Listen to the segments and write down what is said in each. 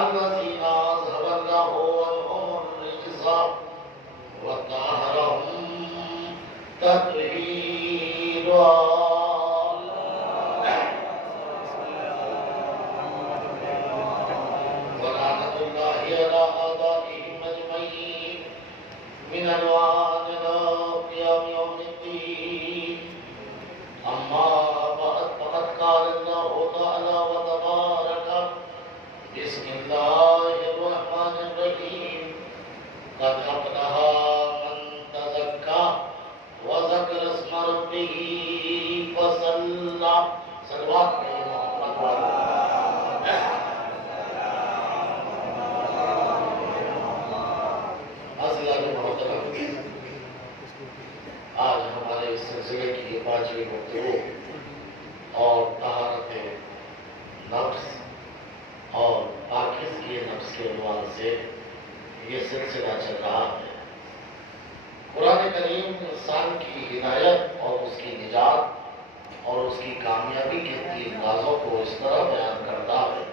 الذين أذهب الله عنهم الرجس وطهرهم تطهيرا. ولعنة الله على أعدائهم أجمعين من الوان إلى قيام يوم الدين. أما بعد فقد قال الله تعالى وتبارك بسم الله الرحمن الرحيم قد أفلح من تزكى وذكر اسم ربه فصلى. صلوات محمد. آج ہمارے اس سلسلے کی یہ پانچویں گفتگو اور طہارت نفس اور پاکیزگی نفس کے عنوان سے یہ سلسلہ چل رہا ہے. قرآن کریم انسان کی ہدایت اور اس کی نجات اور اس کی کامیابی کے 3 رازوں کو اس طرح بیان کرتا ہے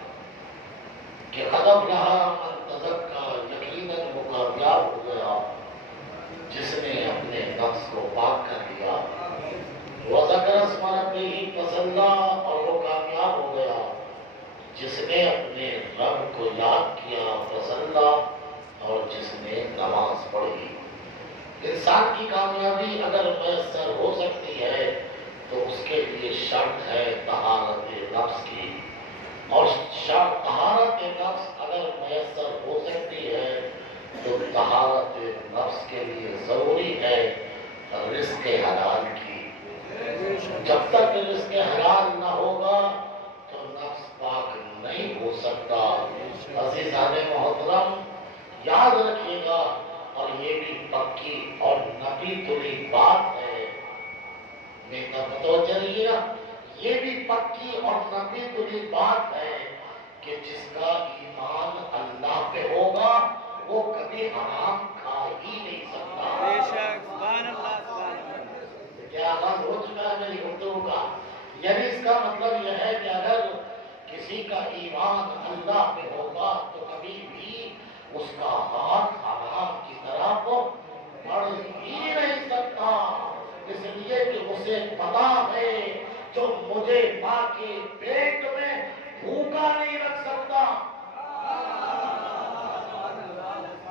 کہ قد افلح من تزکا، یقیناً وہ کامیاب ہو گیا جس نے اپنے نفس کو پاک کر لیا. وذکر اسم ربہ فصلی، اور وہ کامیاب ہو گیا جس نے اپنے رب کو یاد کیا. فصلی، اور جس نے نماز پڑھی. انسان کی کامیابی اگر میسر ہو سکتی ہے تو اس کے لیے شرط ہے طہارت نفس کی، اور طہارت نفس اگر میسر ہو سکتی ہے تو طہارت نفس کے لیے ضروری ہے رزق حلال کی. جب تک رزق حلال نہ ہوگا تو نفس پاک نہیں ہو سکتا. عزیزان محترم، یاد رکھیے گا، اور یہ بھی پکی اور نبی تلی بات ہے. میرا متوجہ رہیے گا، یہ بھی پکی اور نبی تلی بات ہے کہ جس کا ایمان اللہ پہ ہوگا وہ کبھی حرام کھا ہی نہیں سکتا. کیا آغاز ہو چکا ہے میری گفتگو کا؟ یعنی اس کا مطلب یہ ہے کہ اگر کسی کا ایمان اللہ پہ ہوگا تو کبھی بھی اس کا ہاتھ حرام کی طرف بڑھ ہی نہیں سکتا. اس لیے کہ اسے پتا ہے جو مجھے ماں کے پیٹ میں بھوکا نہیں رکھ سکتا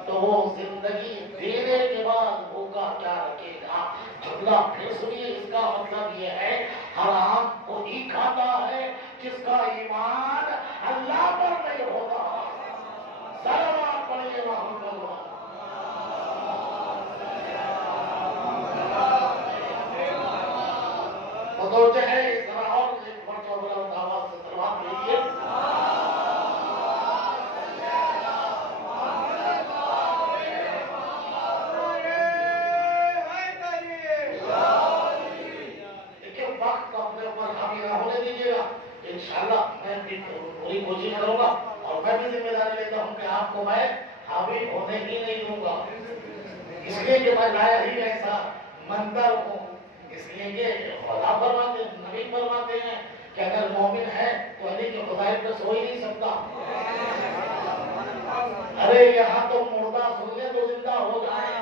تو وہ زندگی دینے کے بعد بھوکا کیا رکھے گا. جملہ پھر سنیے، اس کا مطلب یہ ہے حرام وہی کھاتا ہے جس کا ایمان اللہ پر نہیں ہوگا. صلوات پڑھیے محمد اللہ. متوجہ ہے اس طرح، اور ایک مرتبہ بلند آواز سے صلوات پڑھیے. دیکھیے وقت اپنے اوپر حاوی نہ ہونے دیجیے گا. انشاءاللہ میں بھی پوری کوشش کروں گا اور میں بھی ذمہ داری لیتا ہوں کہ آپ کو میں حاوی ہونے ہی نہیں دوں گا. اس لیے کہ میں لایا ہی ایسا منتر ہوں. اس لیے کہ خدا فرماتے ہیں، نبی فرماتے ہیں کہ اگر مومن ہے تو علی کے خدائی پہ سو ہی نہیں سکتا. ارے یہاں تو مردہ سن لے تو زندہ ہو جائے.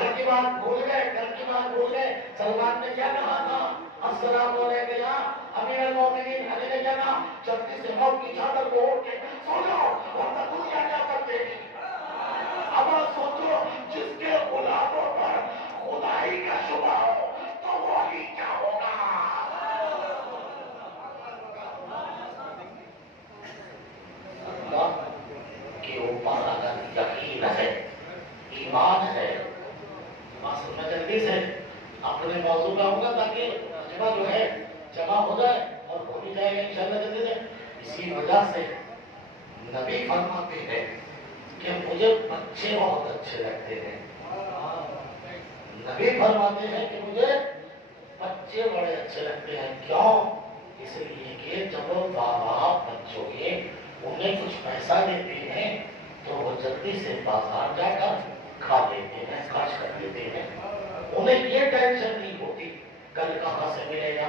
کل کی بات بھول گئے، سلمان نے کیا کہا تھا؟ السلام علیکم یا امیر المومنین. علی نے کیا کہا؟ جلدی سے موت کی چادر کو اوڑھ کے سو جاؤ ورنہ دنیا کیا کرتے گی. اب آپ سوچو جس کے غلاموں پر خدائی کا شبہ ہو تو وہ علی کیا ہوگا. اللہ کے اوپر اگر یقین ہے، ایمان ہے. میں جلدی سے اپنے موضوع پہ آؤں گا تاکہ ترجمہ جو ہے جمع ہو جائے اور ہو بھی جائے گا انشاءاللہ جلدی سے. اسی وجہ سے نبی فرماتے ہیں کہ مجھے بچے بہت اچھے لگتے ہیں. نبی فرماتے ہیں کہ مجھے بچے بڑے اچھے لگتے ہیں. کیوں؟ اس لیے کہ جب ماں باپ بچوں کے انہیں کچھ پیسہ دیتے ہیں تو وہ جلدی سے بازار جا کر کھا لیتے ہیں، خرچ کر دیتے ہیں. انہیں یہ ٹینشن نہیں ہوتی کل کہاں سے ملے گا.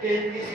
33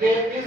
33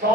100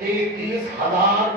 33,000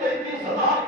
33,000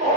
2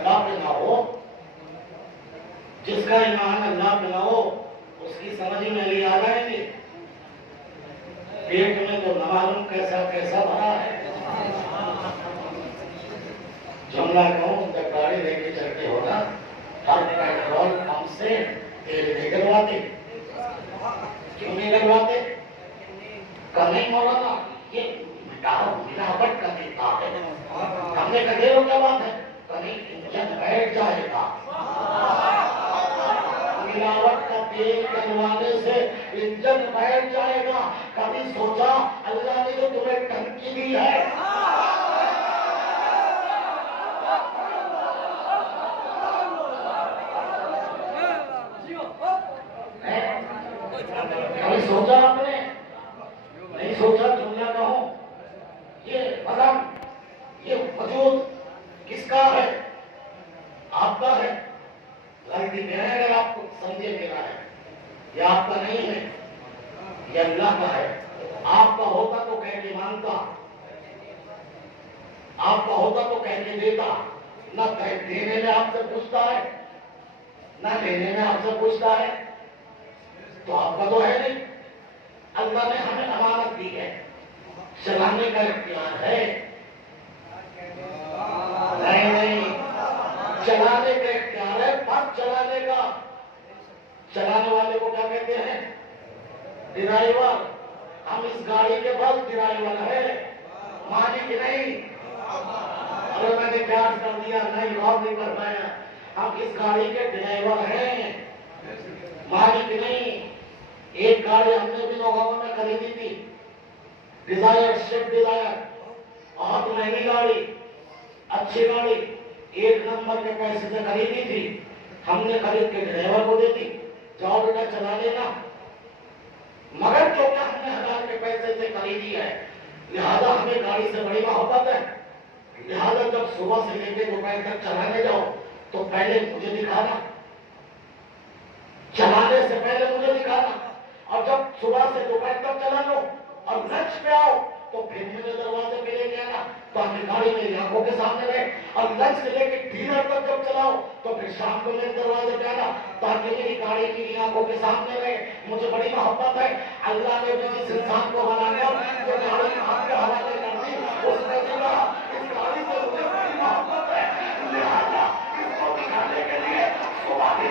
اللہ پہ نہ ہو، جس کا ایمان اللہ پہ نہ ہو، اس کی سمجھ میں نہیں آ جائیں گے، پیٹ میں تو نہ معلوم کیسا کیسا بھرا ہے۔ جملہ کہوں جب گاڑی لے کے چلتے ہو نا، ہر پیٹرول پمپ سے تیل نہیں ڈلواتے، کیوں نہیں ڈلواتے؟ کہیں مولانا یہ ملاوٹ کا دیتا ہے، ہم نے کہا دیروں کیا بات ہے، کہیں انجن بیٹھ جائے گا، ملاوٹ کا تیل ڈلوانے سے انجن بیٹھ جائے گا، کبھی سوچا اللہ نے جو تمہیں ٹنکی دی ہے، کبھی سوچا آپ نے؟ نہیں سوچا۔ جملہ کہوں یہ قدم، یہ وجود کس کا ہے؟ آپ کا ہے۔ غلطی میرا ہے اگر آپ کو سمجھے میرا ہے، یہ آپ کا نہیں ہے، یہ اللہ کا ہے۔ آپ کا ہوتا تو کہہ کے مانتا، آپ کا ہوتا تو کہہ کے دیتا، نہ دینے میں آپ سے پوچھتا ہے نہ لینے میں آپ سے پوچھتا ہے، تو آپ کا تو ہے نہیں۔ اللہ نے ہمیں امانت دی ہے، چلانے کا اختیار ہے، نہیں چلانے کا اختیار ہے، بس چلانے کا۔ چلانے والے کو کیا کہتے ہیں؟ ڈرائیور۔ ہم اس گاڑی کے بس ڈرائیور ہے، مالک نہیں۔ اگر میں نے پیار کر دیا، نہیں غور نہیں کر پایا، ہم اس گاڑی کے ڈرائیور ہیں، مالک نہیں۔ ایک گاڑی ہم نے بھی لوگوں میں خریدی تھی، ڈیزائر، شفٹ ڈیزائر، بہت مہنگی گاڑی، اچھی گاڑی، 1 نمبر کے پیسے سے خریدی تھی۔ ہم نے خرید کے ڈرائیور کو دے دی، جاؤ بیٹا چلا لینا، مگر کیونکہ ہم نے 1000 کے پیسے سے خریدی ہے، لہذا ہمیں گاڑی سے بڑی محبت ہے، لہذا جب صبح سے لے کے دوپہر تک چلانے جاؤ تو پہلے مجھے دکھانا، چلانے سے پہلے مجھے دکھانا، اور جب صبح سے دوپہر تک چلا لو اور لنچ پہ آؤ تو پھر مجھے دروازے پہ لے کے آنا، تاکہ گاڑی میری آنکھوں کے سامنے رہے، اور لنچ سے لے کے ڈنر تک جب چلاؤ تو پھر شام کو میرے دروازے پہ آنا، تاکہ میری گاڑی میری آنکھوں کے سامنے رہے۔ مجھے بڑی محبت ہے۔ اللہ نے بھی جس انسان کو بنایا جو گاڑی آپ کے حوالے کر دی، اس نے بھی کہا اس گاڑی سے مجھے بڑی محبت ہے، لہٰذا اس کو دکھانے کے لیے صبح بھی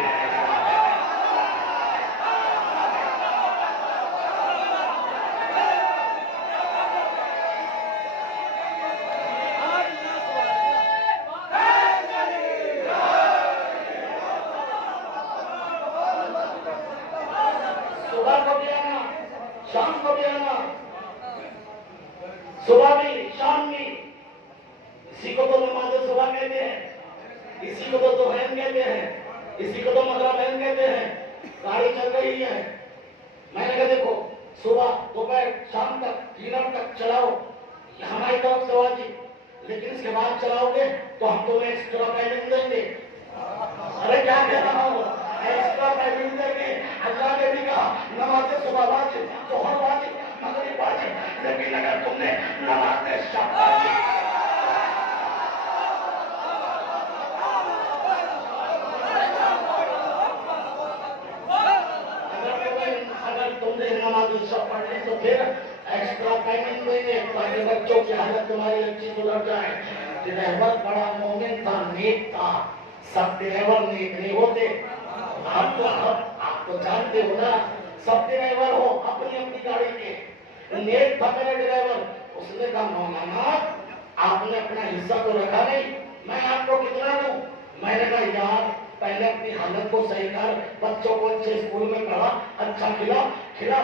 شام کو بھی آنا، صبح بھی شام بھی، اسی کو تو نماز صبح کہتے ہیں، اسی کو تو ظہر کہتے ہیں، اسی کو تو مغرب کہتے ہیں۔ گاڑی چل رہی ہے، میں نے کہا دیکھو صبح دوپہر شام تک ڈنر تک چلاؤ، یہ ہماری طرف سے واجب، لیکن اس کے بعد چلاؤ گے تو ہم تمہیں ایکسٹرا پیمنٹ دیں گے۔ ارے کیا کہہ رہا ہوں، ایکسٹرا پیمنٹ دیں گے۔ اللہ نے بھی کہا نماز صبح واجب، ظہر واجب، مغرب واجب، لیکن اگر تم نے نماز شب پڑھ لی تو پھر ایکسٹرا پیمنٹ دیں گے، تاکہ بچوں کی حالت تمہاری اچھی گزر جائے۔ ڈرائیور بڑا مومن تھا، نیک تھا، سب ڈرائیور نیک نہیں ہوتے۔ آپ تو جانتے ہو نا، سب ڈرائیور ہو اپنی اپنی گاڑی کے، نیک تھا میرا ڈرائیور۔ اس نے کہا مولانا آپ نے اپنا حصہ تو رکھا نہیں، میں آپ کو کتنا دوں؟ میں نے کہا یار پہلے اپنی حالت کو صحیح کر، بچوں کو اچھے اسکول میں پڑھا، اچھا کھلا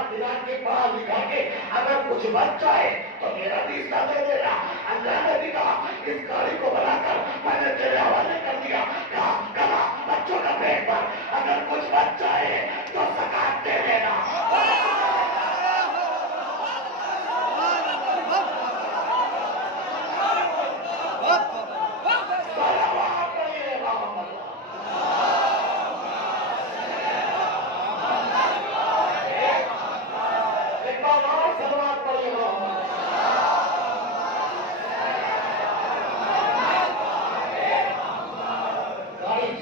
پلا کے پڑھا لکھا کے، اگر کچھ بچ جائے تو میرا بھی حصہ دے دینا۔ اللہ نے بھی کہا اس گاڑی کو بنا کر میں نے تیرے حوالے کر دیا، کہا بچوں کا پیٹ پر اگر کچھ بچ جائے تو زکات دے دینا۔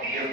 30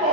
2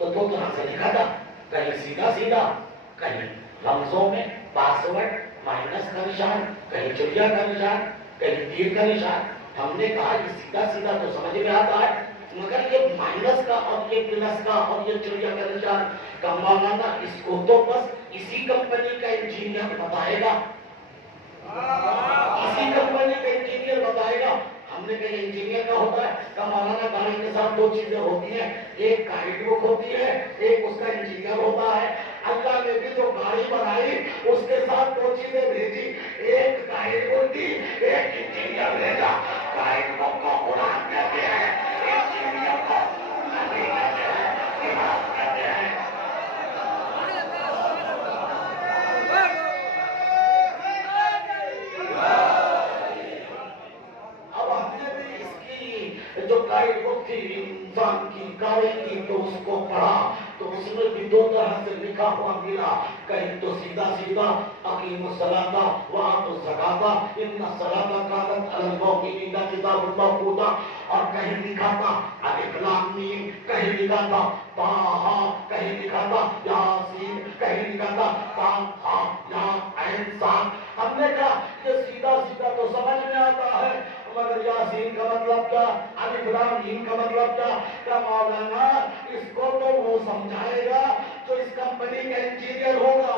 تو دو طرح سے لکھا تھا، کہیں سیدھا سیدھا، کہیں رمزوں میں پاسورڈ مائنس کا نشان، کہیں چڑیا کا نشان، کہیں تیر کا نشان۔ ہم نے کہا یہ سیدھا سیدھا تو سمجھ میں آتا ہے، مگر یہ مائنس کا اور یہ پلس کا اور یہ چڑیا کا نشان کا مولانا اس کو تو بس اسی کمپنی کا انجینئر بتائے گا، اسی کمپنی کا انجینئر بتائے گا۔ ہم نے کہا انجینئر کا ہوتا ہے کہ مولانا گاڑی کے ساتھ دو چیزیں ہوتی ہیں، ایک گائیڈ بک ہوتی ہے، ایک اس کا انجینئر ہوتا ہے۔ اللہ نے بھی جو گاڑی بنائی اس کے ساتھ دو چیزیں بھیجی، ایک گائیڈ بک تھی، ایک انجینئر بھیجا۔ گائیڈ بک کو قرآن کہتے ہیں، انجینئر کو نبی کہتے ہیں، امام کہتے ہیں۔ جو گائیڈ بک تھی انسان کی گاڑی کی، تو اس کو پڑھا تو اس میں بھی دو طرح سے لکھا ہوا ملا، کہیں تو سیدھا سیدھا اقیم الصلاۃ وآتوا الزکاۃ ان الصلاۃ کانت علی المؤمنین کتابا موقوتا، اور کہیں لکھا تھا الف لام میم، کہیں لکھا تھا طٰ، کہیں لکھا تھا یاسین، کہیں لکھا تھا طٰ یا عین صاد۔ ہم نے کہا یہ سیدھا سیدھا تو سمجھ میں آتا ہے، مگر یاسین کا مطلب کیا، الف لام میم کا مطلب کیا؟ کہ مولانا اس کو تو وہ سمجھائے گا جو اس کمپنی کا انجینئر ہوگا،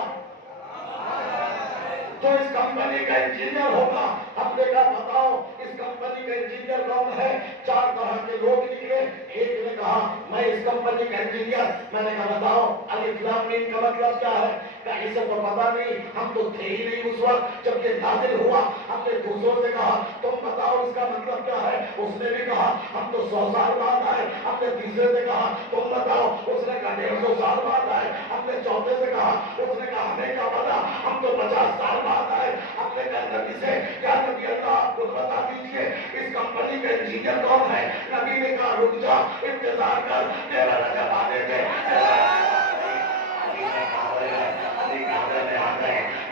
جو اس کمپنی کا انجینئر ہوگا۔ ہم نے کہا بتاؤ اس کمپنی کا انجینئر کون ہے؟ چار طرح کے لوگ نکلے۔ ایک نے کہا میں اس کمپنی کا انجینئر، میں نے کہا بتاؤ الف لام میم کا مطلب کیا ہے؟ کہ اسے تو پتا نہیں، ہم تو تھے ہی نہیں اس وقت جب یہ نازل ہوا۔ ہم نے دوسروں سے کہا تم بتاؤ اس کا مطلب کیا ہے؟ اس نے بھی کہا ہم تو 100 سال بعد آئے۔ ہم نے تیسرے سے کہا تم بتاؤ، اس نے کہا 150 سال بعد آئے۔ ہم نے چوتھے سے کہا، اس نے کہا ہمیں کیا پتا، ہم تو 50 سال بعد آئے۔ ہم نے کہا نبی سے کیا نبی اللہ آپ کو بتا دیجیے اس کمپنی کا انجینئر کون ہے؟ نبی نے کہا رک جا، انتظار کر، تیرا رجب آنے دے۔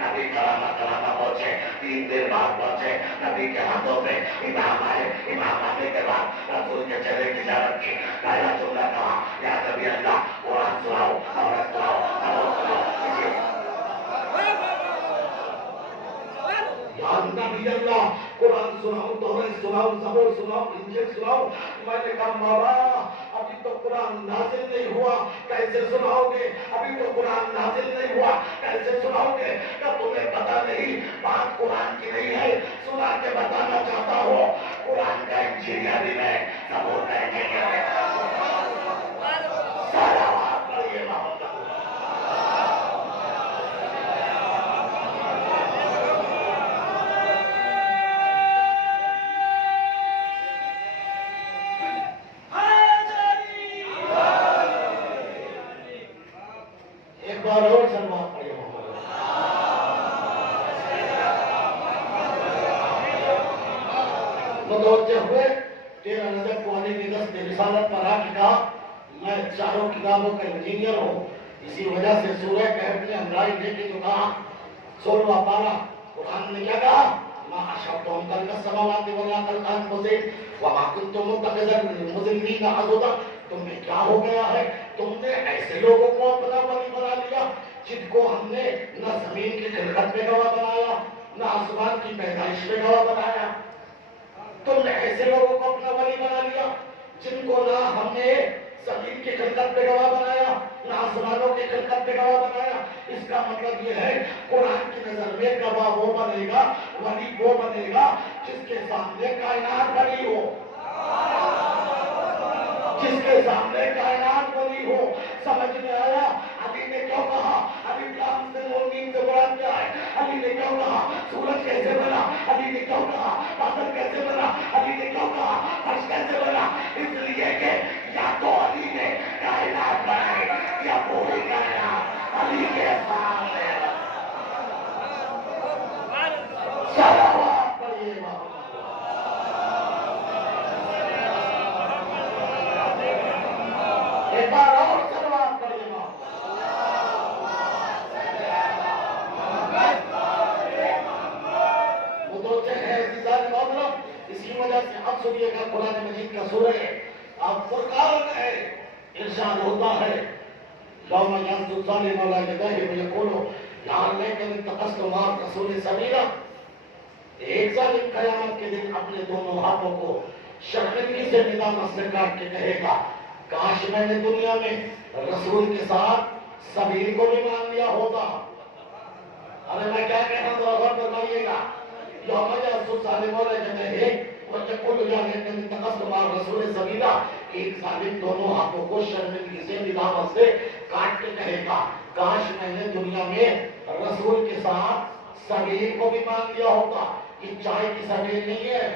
نبی کلامہ پہنچے، 3 دن بعد پہنچے، نبی کے ہاتھوں میں امام آئے۔ امام آنے کے بعد رسول کے چہرے کی زیارت کی، پہلا جملہ کہا یا نبی اللہ قرآن سناؤ، عورت سناؤ، یا نبی اللہ قرآن سناؤ، تورات سناؤ، زبور سناؤ، انجیل سناؤ۔ میں نے کہا مولا ابھی تو قرآن نازل نہیں ہوا، کیسے سناؤ گے؟ ابھی تو قرآن نازل نہیں ہوا، کیسے سناؤ گے؟ کہ تمہیں پتا نہیں بات قرآن کی نہیں ہے، سنا کے بتانا چاہتا ہو قرآن کا انجینئر بھی میں، زبور کا انجینئر بھی میں۔ صلوات پڑھیے محمد۔ اور سلوات پڑھیے محمد۔ متوجہ ہوئے 13 رجب کو علی نے دست رسالت پر آ کے کہا میں چاروں کتابوں کا انجینئر ہوں۔ اسی وجہ سے سورہ کہف نے ہمراہی دے کے جو کہا 16واں پارہ، قرآن نے کیا کہا ما اشرتم خلق السماوات ولا خلق انفسهم وما كنتم متخذا المضلين عضدا۔ تمہیں کیا ہو گیا ہے؟ تم نے ایسے لوگوں کو اپنا ولی بنا لیا جن کو ہم نے نہ زمین کی خلقت میں گواہ بنایا، نہ آسمان کی پیدائش میں گواہ بنایا۔ تم نے ایسے لوگوں کو اپنا ولی بنا لیا جن کو نہ ہم نے زمین کی خلقت میں گواہ بنایا، نہ آسمانوں کی خلقت میں گواہ بنایا۔ اس کا مطلب یہ ہے قرآن کی نظر میں گواہ وہ بنے گا، ولی وہ بنے گا جس کے سامنے کائنات بنی ہو، جس کے سامنے کائنات بنی ہو۔ سمجھ میں آیا؟ علی نے کیوں کہا الف لام سے نون میم سے مراد کیا ہے؟ علی نے کیوں کہا سورج کیسے بنا؟ علی نے کیوں کہا بادل کیسے بنا؟ علی نے کیوں کہا فرش کیسے بنا؟ اس لیے کہ یا تو علی نے کائنات بنائی یا پوری کائنات علی کے سامنے۔ صلوات پڑھیے محمد۔ ایک بار اور صلوات پڑھیے محمد۔ متوجہ ہے عزیزان محترم، اسی وجہ سے اب سنیے گا قرآن مجید کا سورہ اب فرقان ہے، ارشاد ہوتا ہے یوم یعض الظالم علی یدیہ ویقول یا لیتنی اتخذت مع الرسول سبیلا. ایک ظالم قیامت کے دن اپنے دونوں ہاتھوں کو شرمندگی سے ندامت سے کاٹ کے کہے گا کاش میں نے دنیا میں رسول کے ساتھ سبیل کو بھی مان لیا ہوتا. ارے میں کیا کہہ رہا ہوں غور فرمائیے گا. یوم یعض الظالم علی یدیہ ویقول یا لیتنی اتخذت مع الرسول سبیلا. ایک ظالم دونوں ہاتھوں کو شرمندگی سے ندامت سے کاٹ کے کہے گا کاش میں نے دنیا میں رسول کے ساتھ سبیل کو بھی مان لیا ہوتا. یہ چائے کی سبیل نہیں ہے,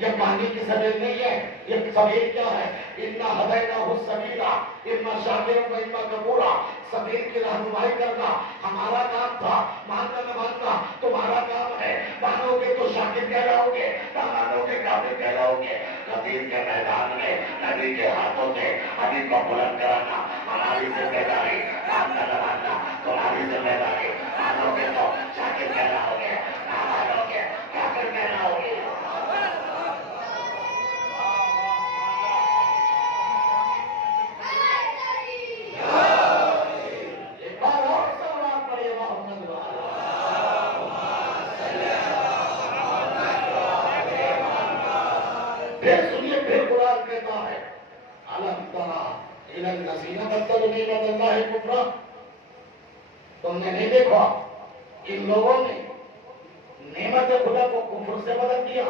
یہ پانی کی سبیل نہیں ہے, یہ سبیل کیا ہے؟ اِنَّا هَدَيْنَاهُ السَّبِيلَ إِمَّا شَاكِرًا وَإِمَّا كَفُورًا. سبیل کی رہنمائی کرنا ہمارا کام تھا, ماننا نہ ماننا تمہارا کام ہے. مانو گے تو شاکر کہلاؤ گے, نہ مانو گے کافر کہلاؤ گے. قدیر کے میدان میں نبی کے ہاتھوں سے نبی کو بلند کرانا ہماری ذمہ داری, ماننا نہ ماننا تمہاری ذمہ داری. مانو گے تو شاکر کہلاؤ گے, نہ مانو گے کافر کہلاؤ گے. پھر سنیے, پھر قرآن کہتا ہے أَلَمْ تَرَ إِلَى الَّذِينَ بَدَّلُوا نِعْمَتَ اللَّهِ كُفْرًا. تم نے نہیں دیکھا ان لوگوں نے نعمت خدا کو کفر سے بدل دیا,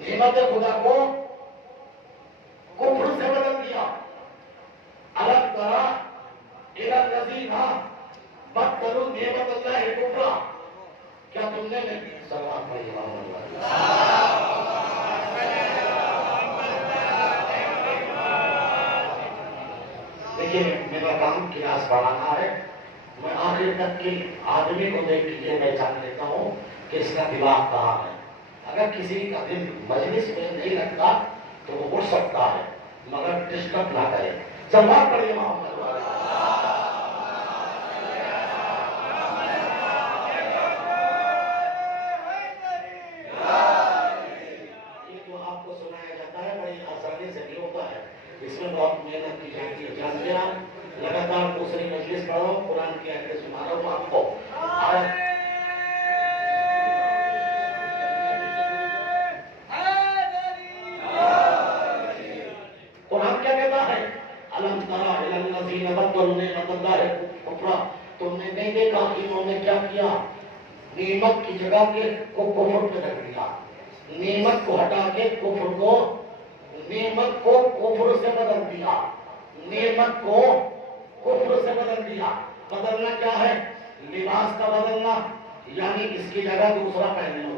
نعمت خدا کو کفر سے بدل دیا. أَلَمْ تَرَ إِلَى الَّذِينَ بَدَّلُوا نِعْمَتَ اللَّهِ كُفْرًا. کیا تم نے نہیں صلوات پڑھی اللہ. دیکھیے میرا کام کلاس پڑھانا ہے, میں آخر تک کے آدمی کو دیکھ کے میں جان لیتا ہوں کہ اس کا دماغ کہاں ہے. اگر کسی کا دل مجلس میں نہیں لگتا تو وہ اٹھ سکتا ہے مگر ڈسٹرب نہ کرے. صلوات پڑھیے محمد. اس میں بہت محنت کی جاتی ہے, جانتے ہیں لگاتار دوسری مجلس پڑھو, قرآن کی آیتیں سنا رہا ہوں آپ کو. قرآن کیا کہتا ہے؟ أَلَمْ تَرَ إِلَى الَّذِينَ بَدَّلُوا نِعْمَتَ اللَّهِ كُفْرًا. تم نے نہیں دیکھا انہوں نے کیا کیا؟ نعمت کی جگہ کے کو کفر پہ رکھ دیا, نعمت کو ہٹا کے کفر کو, نعمت کو کفر سے بدل دیا, نعمت کو کفر سے بدل دیا. بدلنا کیا ہے؟ لباس کا بدلنا, یعنی اس کی جگہ دوسرا پہن لو,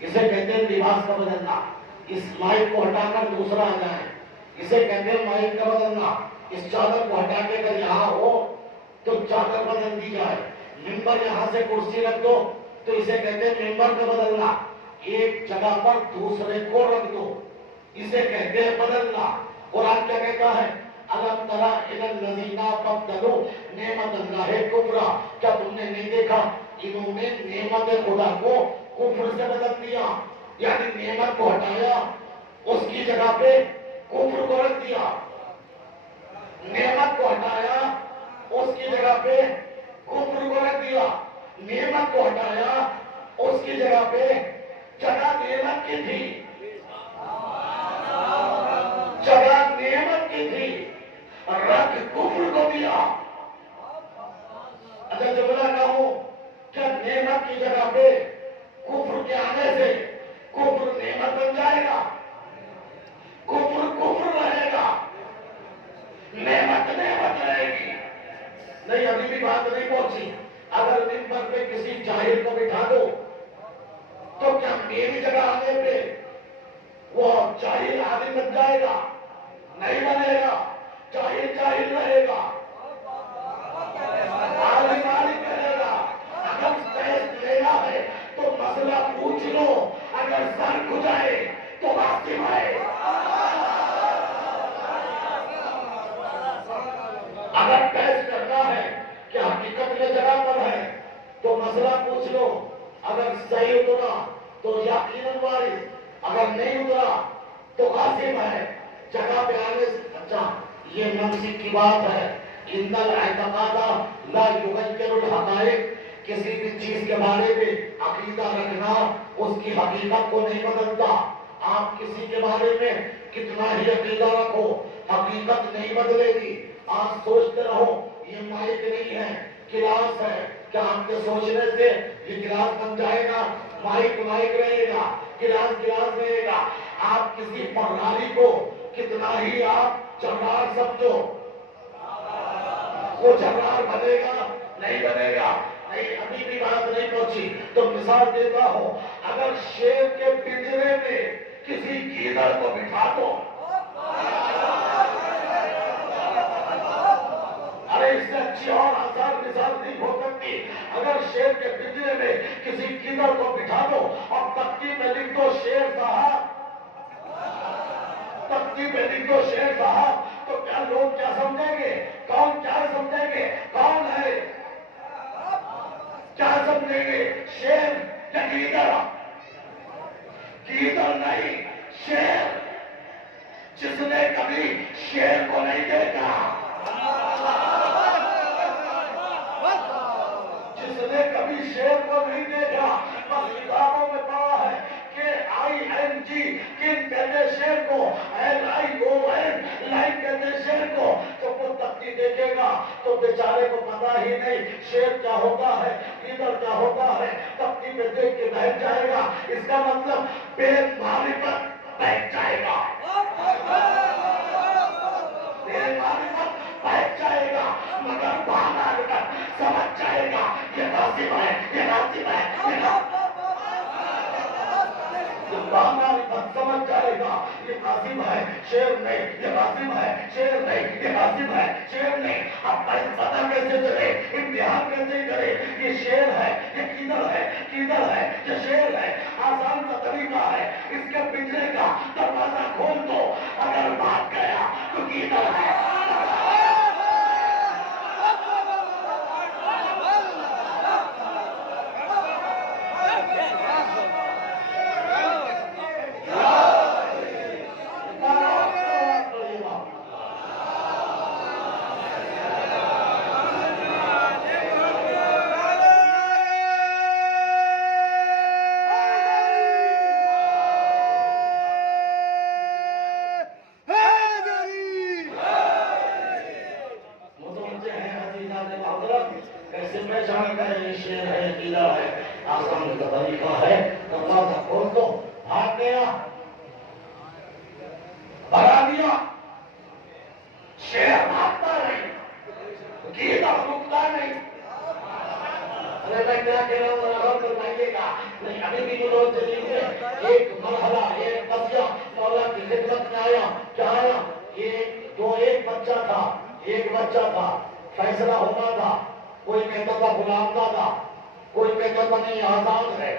اسے کہتے ہیں لباس کا بدلنا. اس مائک کو ہٹا کر دوسرا آ جائے, اسے کہتے ہیں مائک کا بدلنا. اس چادر کو ہٹا کے اگر یہاں ہو تو چادر بدل دی جائے. ممبر یہاں سے کرسی رکھ دو تو اسے کہتے ہیں ممبر کا بدلنا. ایک جگہ پر دوسرے کو رکھ دو, اسے کہتے ہیں بدلنا. قرآن کیا کہتا ہے؟ أَلَمْ تَرَ إِلَى الَّذِينَ بَدَّلُوا نِعْمَتَ اللَّهِ كُفْرًا. کیا تم نے نہیں دیکھا انہوں نے نعمت خدا کو کفر سے بدل دیا, یعنی نعمت کو ہٹایا اس کی جگہ پہ کفر کو رکھ دیا. نعمت کو ہٹایا اس کی جگہ پہ کفر کو رکھ دیا. نعمت کو ہٹایا اس کی جگہ پہ جگہ نعمت کی تھی, جگہ نعمت کی تھی, رکھ کفر کو دیا. اچھا جملہ کہوں, کیا نعمت کی جگہ پہ کفر کے آنے سے کفر نعمت بن جائے گا؟ کفر کفر رہے گا, نعمت نعمت رہے گی. نہیں, ابھی بھی بات نہیں پہنچی. اگر منبر پہ کسی جاہل کو بٹھا دو تو کیا میری جگہ آنے پہ وہ جاہل عالم بن جائے گا؟ نہیں بنے گا, جاہل جاہل رہے گا, عالم عالم رہے گا. اگر ٹیسٹ لینا ہے تو مسئلہ پوچھ لو, اگر سر کھجائے تو واقف آئے. اگر ٹیسٹ کرنا ہے کہ حقیقت میں جگہ پر ہے تو مسئلہ پوچھ لو, اگر صحیح اترا تو یقیناً وارث, اگر نہیں اترا تو غاصب ہے. جگہ پہ آنے سے, اچھا یہ منصب کی بات ہے, ان الاعتقاد لا یغیر الحقائق، کسی بھی چیز کے بارے میں عقیدہ رکھنا اس کی حقیقت کو نہیں بدلتا. آپ کسی کے بارے میں کتنا ہی عقیدہ رکھو، حقیقت نہیں بدلے گی. آپ سوچتے رہو یہ مائک نہیں ہے، گلاس ہے، کیا آپ کے سوچنے سے یہ گلاس بن جائے گا؟ مائک مائک رہے گا، گلاس گلاس رہے گا. آپ کسی پرنالی کو کتنا ہی آپ جرار سمجھو، وہ جرار بنے گا نہیں بنے گا. نہیں، ابھی بھی بات نہیں پہنچی تو مثال دیتا ہوں. اگر شیر کے پنجرے میں کسی گیدڑ کو بٹھا دو، ارے اس سے اچھی اور آسان مثال نہیں ہو سکتی. اگر شیر کے پنجرے میں کسی گیدڑ کو بٹھا دو اور تختی میں لکھ دو شیر صاحب، تختی میں لکھ دو شیر صاحب، تو کیا لوگ کیا سمجھیں گے؟ کون کیا سمجھیں گے؟ کون ہے؟ کیا سمجھیں گے؟ شیر یا گیدڑ؟ گیدڑ نہیں، شیر. جس نے کبھی شیر کو نہیں دیکھا، جس نے کبھی شیر کو نہیں دیکھا، بس کتابوں میں پڑھا ہے کہ ING کن کہتے شیر کو، LION لائن کہتے شیر کو. جب وہ تختی دیکھے گا تو بیچارے کو پتا ہی نہیں شیر کیا ہوتا ہے، گیدڑ کیا ہوتا ہے. تختی میں دیکھ کے بیٹھ جائے گا. اس کا مطلب بے معرفت بیٹھ جائے گا، بے معرفت بیٹھ جائے گا، مگر معرفت سمجھ جائے گا یہ ناصب ہے، یہ ناصب ہے، یہ معرفت سمجھ جائے گا یہ ناصب ہے، شیر نہیں، یہ ناصب ہے، شیر نہیں، یہ ناصب ہے، شیر نہیں. اب پتہ کیسے چلے، امتحان کیسے کرے یہ شیر ہے، یہ گیدڑ ہے، گیدڑ ہے، یہ شیر ہے؟ آسان سا طریقہ ہے، اس کے پنجرے کا دروازہ کھول دو، اگر بھاگ گیا تو گیدڑ ہے. کیسے پہچان کریں یہ شیر ہے، گیدڑ ہے؟ آسان کا طریقہ ہے، دروازہ کھول دو، بھاگ گیا، بھگا دیا. شیر بھاگتا نہیں، گیدڑ رکتا نہیں. ارے میں کیا کہہ رہا ہوں، غور فرمائیے گا. نہیں، ابھی بھی لوگ جدید ہے. ایک مرحلہ، ایک قضیہ مولا کی خدمت میں آیا. کیا آیا؟ ایک بچہ تھا، ایک بچہ تھا، فیصلہ ہونا تھا. کوئی کہتا تھا غلام دادا، کوئی کہتا تھا نہیں آزاد ہے.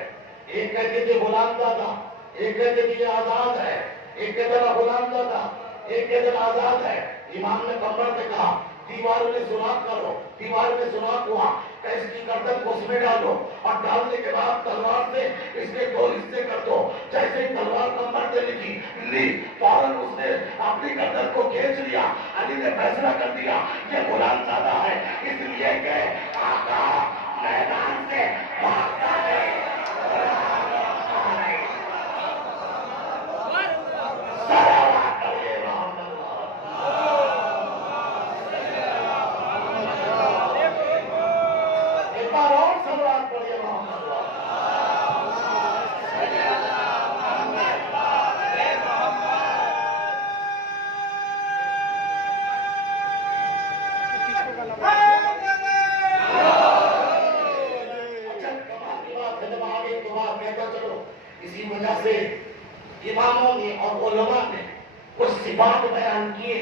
ایک کہتے تھے غلام دادا، ایک کہتے تھے یہ آزاد ہے. ایک کہتا تھا غلام دادا، ایک کہتا تھا آزاد ہے. امام نے کمر سے کہا دیوار میں سوراخ کرو. دیوار میں سوراخ ہوا کہ اس کی گردن کو اس میں ڈالو، اور ڈالنے کے بعد تلوار سے اس کے دو حصے کر دو. جیسے ہی تلوار کمر سے لی، فوراً اس نے اپنی گردن کو کھینچ لیا. علی نے فیصلہ کر دیا یہ غلام زادہ ہے، اس لیے کہ آقا میدان سے بھاگتا ہے. اسی وجہ سے اماموں نے اور علماء نے کچھ صفات بیان کیے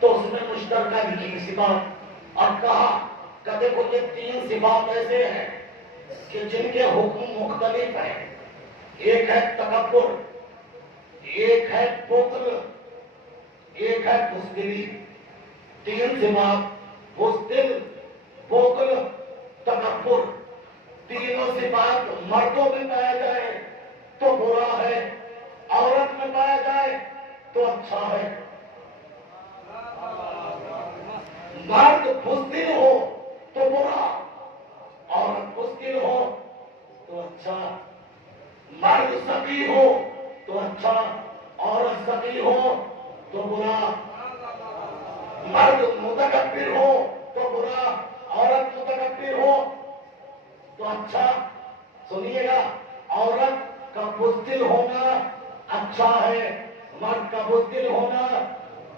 تو اس میں مشترکہ لکھی صفات اور کہا کہ دیکھو یہ 3 صفات ایسے ہیں کہ جن کے حکم مختلف ہیں. ایک ہے تکبر، ایک ہے بخل، ایک ہے بزدلی. 3 صفات، بزدل، بخل، تکبر. تینوں صفات مردوں میں پایا جائے تو برا ہے، عورت میں پایا جائے تو اچھا ہے. مرد بزدل ہو تو برا، عورت بزدل ہو تو اچھا، مرد سقی ہو تو اچھا، عورت سقی ہو تو برا، مرد متکبر ہو تو برا، عورت متکبر ہو تو اچھا۔ سنیے گا، عورت کا بزدل ہونا اچھا ہے، مرد کا بزدل ہونا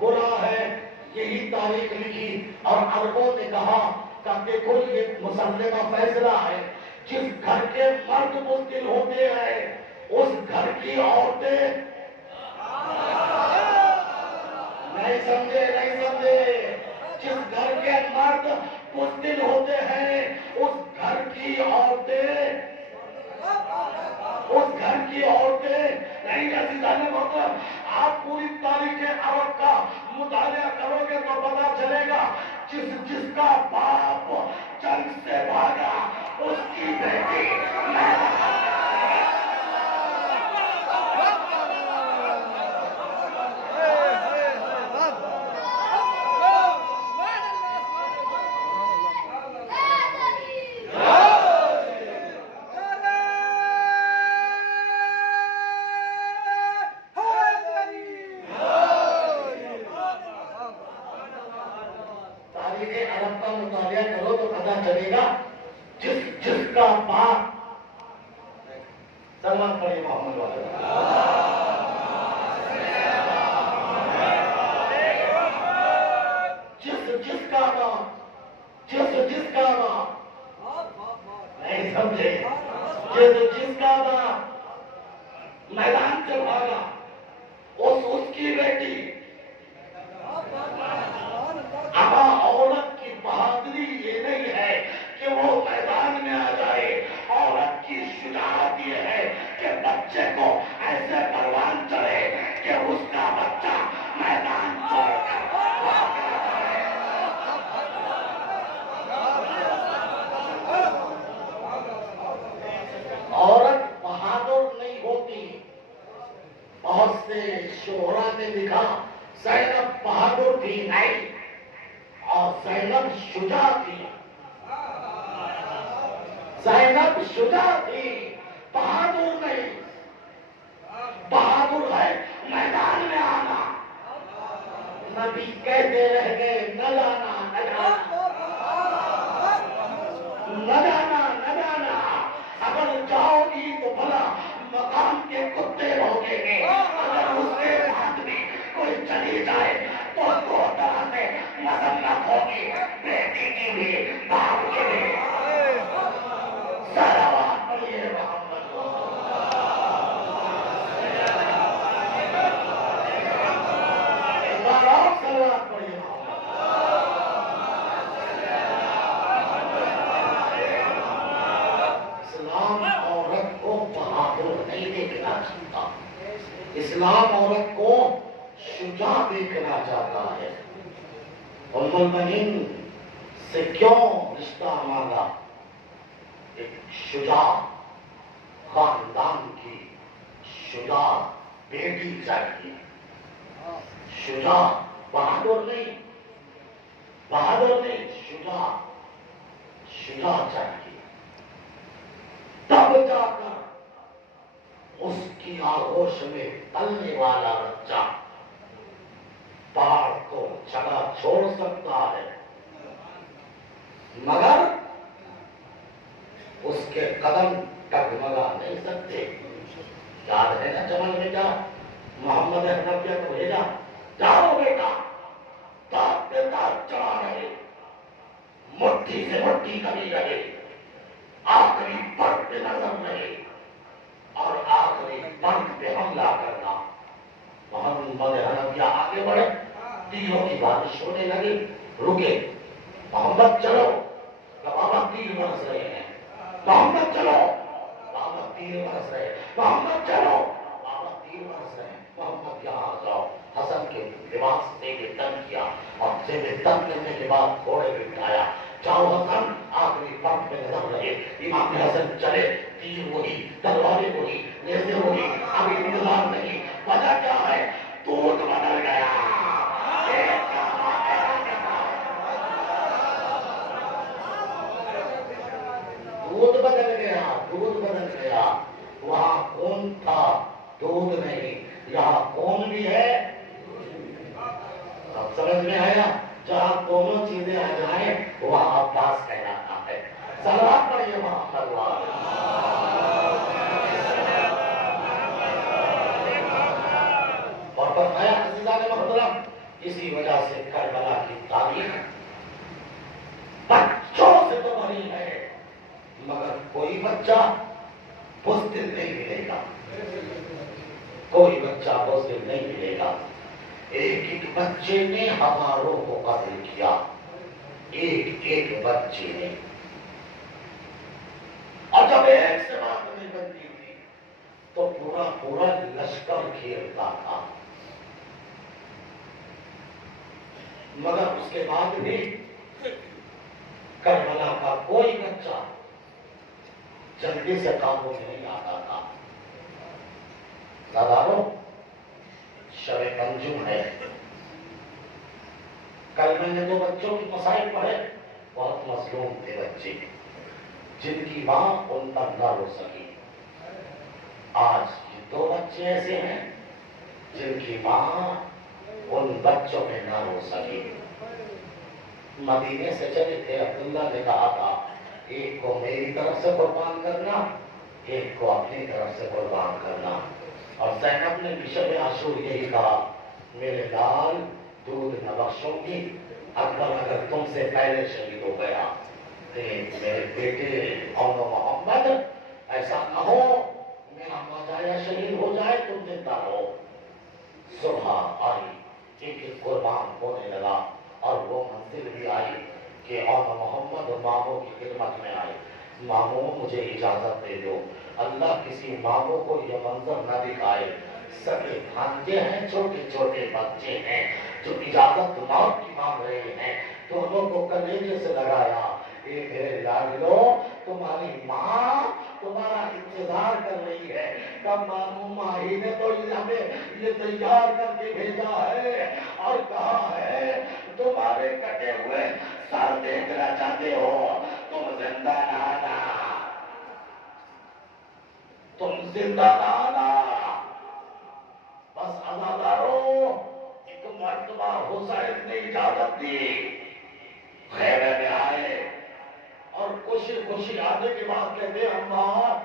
برا ہے، یہی تاریخ لکھی۔ اور عربوں نے کہا کہ دیکھو یہ مسلمہ فیصلہ ہے، جس گھر کے مرد بزدل ہوتے ہیں اس گھر کی عورتیں نہیں سمجھے، نہیں سمجھے، جس گھر کے مرد بزدل ہوتے ہیں اس گھر کی عورتیں، اس گھر کی عورتیں نہیں۔ عزیزان محترم، آپ پوری تاریخ عرب کا مطالعہ کرو گے تو پتا چلے گا، جس کا باپ جنگ سے بھاگا اس کی بیٹی مطالعہ کرو تو پتا چلے گا، جس کا باپ سلمان پڑھے محمد والے جس کا باپ نہیں سمجھے، جس کا باپ میدان سے بھاگا اس کی بیٹی۔ ابا عورت کی بہادری یہ نہیں ہے کہ وہ میدان میں آ جائے، عورت کی شجاعت یہ ہے کہ بچے کو ایسے پروان چڑھے کہ اس کا بچہ میدان چھوڑ کر عورت بہادر نہیں ہوتی۔ بہت سے شعراء نے لکھا زینب بہادر تھی، نہیں، اور زینب شجاع تھی، زینب شجاع تھی، بہادر نہیں۔ بہادر ہے میدان میں آنا، نبی کہتے رہ گئے نہ جانا، نہ جانا، نہ جانا، نہ جانا، اگر جاؤ گی تو بھلا مقام کے کتے بھوکیں گے، اگر اس کے بعد بھی کوئی چلی جائے تو دو طرح سے مذمت ہوگی، بیٹی کی بھی، باپ کی بھی۔ صلوات پڑھیے محمد کو۔ ایک بار اور صلوات پڑھیے محمد۔ اسلام عورت کو بہادر نہیں دیکھنا چاہتا، اسلام عورت کو شجاع دیکھنا چاہتا ہے۔ ام المؤمنین سے کیوں رشتہ مانگا؟ ایک شجاع خاندان کی شجاع بیٹی چاہیے، شجاع، بہادر نہیں، بہادر نہیں، شجاع، شجاع چاہیے، تب جا کر اس کی آغوش میں پلنے والا بچہ پہاڑ کو جگہ چھوڑ سکتا ہے، مگر اس کے قدم ڈگمگا نہیں سکتے۔ یاد ہے نا جمل میں جا محمد حنفیہ کو بھیجا، جاؤ بیٹا، دانت پہ دانت چڑھا رہے، مٹھی سے مٹھی کبھی رہے، آخری فرق پہ نظر رہے اور آخری فرق پہ حملہ کرنا۔ محمد حنفیہ آگے بڑھے، تیروں کی بارش ہونے لگی، رکے، محمد چلو، بابا تیر برس رہے ہیں، محمد چلو، بابا تیر برس رہے ہیں، محمد چلو، بابا تیر برس رہے ہیں، محمد یہاں آ جاؤ۔ حسن کے لباس سے بھی تن کیا اور سے بھی تن کرنے کے بعد گھوڑے پہ بٹھایا، جاؤ حسن، آخری وقت میں نظر رہے۔ امام حسن چلے، تیر وہی، تلواریں وہی، نیزے وہی، ابھی انتظار نہیں، وجہ کیا ہے؟ دودھ بدل گیا۔ دودھ بدل گیا. وہاں خون تھا دودھ نہیں. یہاں خون بھی ہے. اب سمجھ میں آیا؟ جہاں دونوں چیزیں آ جائیں وہاں عباس کہلاتا ہے. صلوات پڑھیے محمد والے. اور فرمایا عزیزان محترم اسی وجہ سے کربلا کی تاریخ بچوں سے تو بھری ہے مگر کوئی بچہ بزدل نہیں ملے گا. کوئی بچہ بزدل نہیں ملے گا. ایک ایک بچے نے ہزاروں کو قتل کیا. ایک ایک بچے نے. اور جب ایک سے بات نہیں بنتی تھی تو پورا پورا لشکر گھیرتا تھا. مگر اس کے بعد بھی کربلا کا کوئی بچہ جلدی سے قابو میں نہیں آتا تھا. دادارو شب انجم ہے. کل میں نے 2 بچوں کی مسائل پڑھے. بہت مظلوم تھے بچے جن کی ماں ان پر نہ رو سکی. آج یہ 2 بچے ایسے ہیں جن کی ماں ان بچوں میں نہ رو سکی. مدینے سے چلے تھے. عبداللہ نے کہا تھا ایک کو میری طرف سے قربان کرنا ایک کو اپنی طرف سے قربان کرنا. اور زینب نے بھی شب عاشور یہی کہا میرے لال دودھ نہ بخشوں گی. اکبر اگر تم سے پہلے شہید ہو گیا تو میرے بیٹے اور محمد ایسا نہ ہو میرا ماجایا شہید ہو جائے تم زندہ رہو. صبح آئی ایک ایک قربان ہونے لگا اور وہ منزل بھی آئی کہ اور محمد ماموں کی خدمت میں آئے. ماموں مجھے اجازت دے دو. اللہ کسی ماموں کو یہ منظر نہ دکھائے. سگے بھانجے ہیں چھوٹے چھوٹے بچے ہیں جو اجازت موت کی مانگ رہے ہیں. دونوں کو کلیجے سے لگایا. اے میرے لاڈلو تمہاری ماں تمہارا انتظار کر رہی ہے. کب ماموں ماہی نے تو ہمیں یہ تیار کر کے بھیجا ہے اور کہا ہے تمہارے کٹے ہوئے سر دیکھنا چاہتے ہو تم زندہ نہ آنا. تم زندہ نہ آنا. بس عزادارو ایک مرتبہ حسین نے اجازت دی. خیمے میں آئے اور خوشی خوشی آنے کے بعد کہتے اماں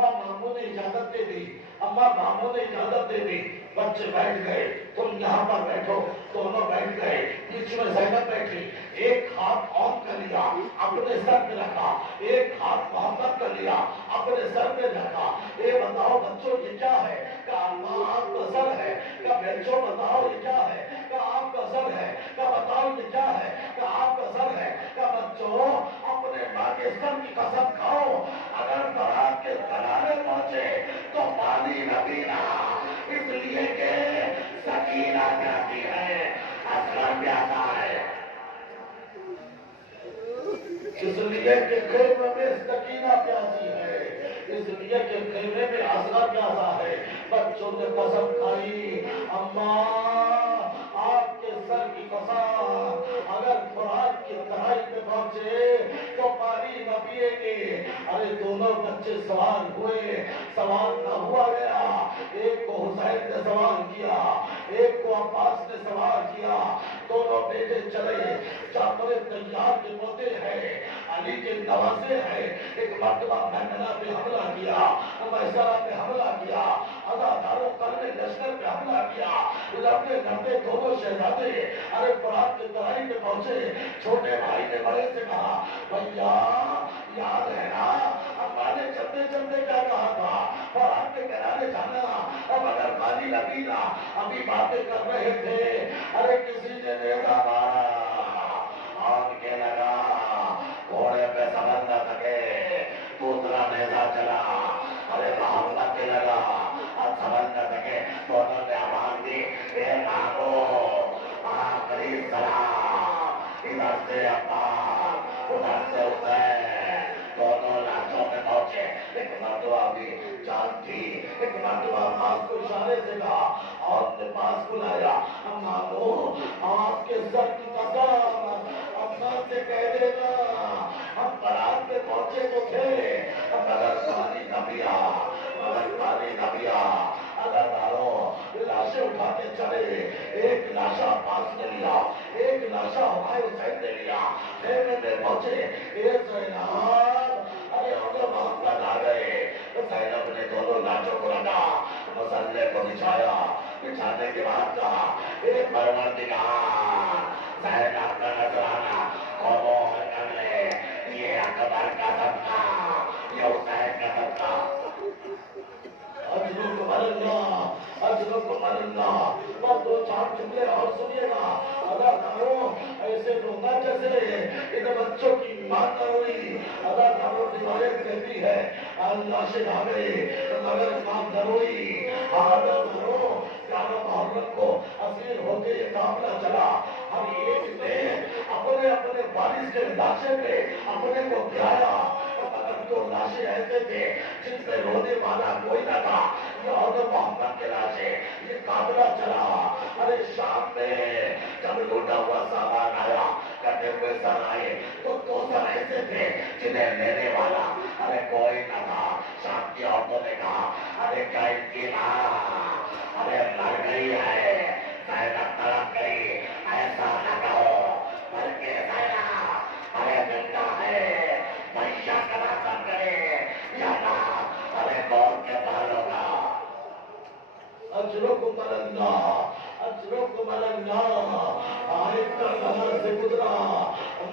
ماموں نے اجازت دے دی. اماں ماموں نے اجازت دے دی. بچے بیٹھ گئے. تم یہاں پر بیٹھو. دونوں بیٹھ گئے. بیچ میں زینب بیٹھی. ایک ہاتھ آن کر لیا اپنے سر پہ رکھا. ایک ہاتھ محمد کر لیا اپنے سر پہ رکھا. اے بتاؤ بچوں یہ کیا ہے؟ کہ اللہ آپ کا سر ہے. کہ بچوں بتاؤ یہ کیا ہے؟ کہ آپ کا سر ہے. کہ بتاؤ یہ کیا ہے؟ کہ آپ کا سر ہے. کہ بچوں اپنے ماں کے سر کی قسم کھاؤ اگر برات کے کنارے پہنچے تو پانی نہ پینا. اس لیے کہ سکینہ پیاسی ہے اصغر پیاسا ہے. اس لیے کہ خیمے میں سکینہ پیاسی ہے. اس لیے کہ خیمے میں اصغر پیاسا ہے. بچوں نے قسم کھائی اماں آپ کے سر کی قسم اگر فرات کی تہائی پہ پہنچے تو پانی نہ پیے گے. ارے دونوں بچے سوار ہوئے. سوار نہ ہوا گیا. ایک کو حسین نے سوار کیا ایک کو عباس نے سوار کیا. دونوں بیٹے چلے. جعفر طیار کے پوتے ہیں علی کے نواسے ہیں. ایک مرتبہ میمنہ پہ حملہ کیا میسرہ پہ حملہ کیا عزاداروں قلب لشکر پہ حملہ کیا. لڑتے لڑتے دونوں شہزادے ارے فرات کے ترائی پہ پہنچے. چھوٹے بھائی نے بڑے سے کہا بھیا یاد ہے نا اماں نے چلتے چلتے کیا کہا تھا فرات کے کنارے جانا اب اگر پانی نہ پینا. ابھی باتیں کر رہے تھے ارے کسی نے نیزہ مارا اور کے لگا گھوڑے پہ سبر نہ سکے. دوسرا نیزہ چلا ارے محمد کے لگا اور سبر نہ سکے. دونوں نے آواز دی اے مامو آخری سلام. ادھر سے عباس ادھر سے حسین. دونوں لاشوں میں پہنچے. ایک مرتبہ بھی جان تھی. ایک مرتبہ عباس کو اشارے سے کہا اور اپنے پاس بلایا مامو آپ کے سر کی قسم اماں سے کہہ دینا ہم برات پہ پہنچے تو تھے مگر پانی پہنچے اے زینب ارے عمر محمد آ گئے زینب نے دونوں لاٹوں کو رکھا مسلح کو بچھایا بچھانے کے بعد کہا اے پروردگار زینب کا نذرانہ قبول کر لے یہ اکبر کا صدقہ یہ حسین کا صدقہ اجرکم اللہ اجرکم اللہ بس دو چار جملے اور سنیے گا اللہ تعالیٰ ایسے رونا جیسے ان بچوں کی ماں نہ ہوئی اللہ تعالیٰ روایت کہتی ہے اللہ سے بھاگے مگر ماں نہ ہوئی اللہ تعالیٰ پیارا محرم کو اسیر ہو کے یہ معاملہ چلا ہم ایک نے اپنے اپنے والد کے لاشے پہ اپنے کو گرایا مگر دو لاشیں ایسے تھے جن پہ رونے والا کوئی نہ تھا یہ عمر محمد کے لاشے یہ قافلہ چلا ارے شام میں جب لوٹا ہوا سامان آیا کٹے ہوئے سر آئے تو دو سر ایسے تھے جنہیں لینے والا ارے کوئی نہ تھا شام کی عورتوں نے کہا ارے کیا ان کی ماں ارے مر گئی ہے زینب تڑپ گئی ایسا نہ کہو بلکہ زینب ارے زندہ ہے بھیا کرا کر گئے یا نہ ارے کون کے بالوں کا اجرکم اللہ اجرکم اللہ آئے کربلا سے گزرا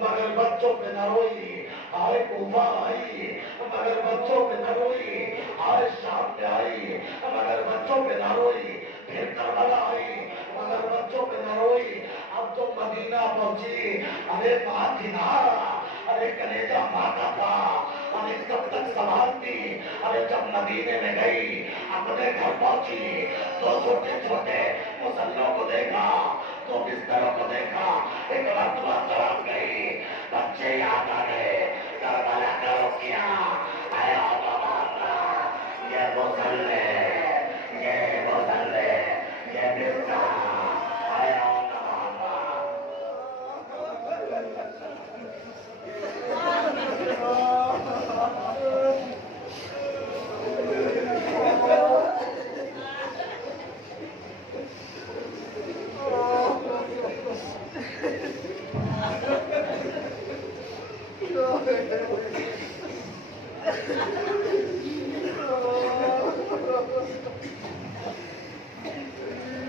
مگر بچوں پہ نہ روئی آئے کوفہ آئی مگر بچوں پہ نہ روئی آئے شام پہ آئی مگر بچوں پہ نہ روئی پھر کربلا آئی مگر بچوں پہ نہ روئی اب تو مدینہ پہنچی ارے ماں تھی نا ارے کلیجہ ماں کا تھا ارے کب تک سنبھالتی ارے جب مدینے میں گئی اپنے گھر پہنچی تو چھوٹے چھوٹے مسلوں کو دیکھا تو بستروں کو دیکھا ایک مرتبہ طرف گئی بچے یاد آ گئے کربلا کرو کیا اے اللہ یہ مسلے یہ مسلے یہ بستر اے اللہ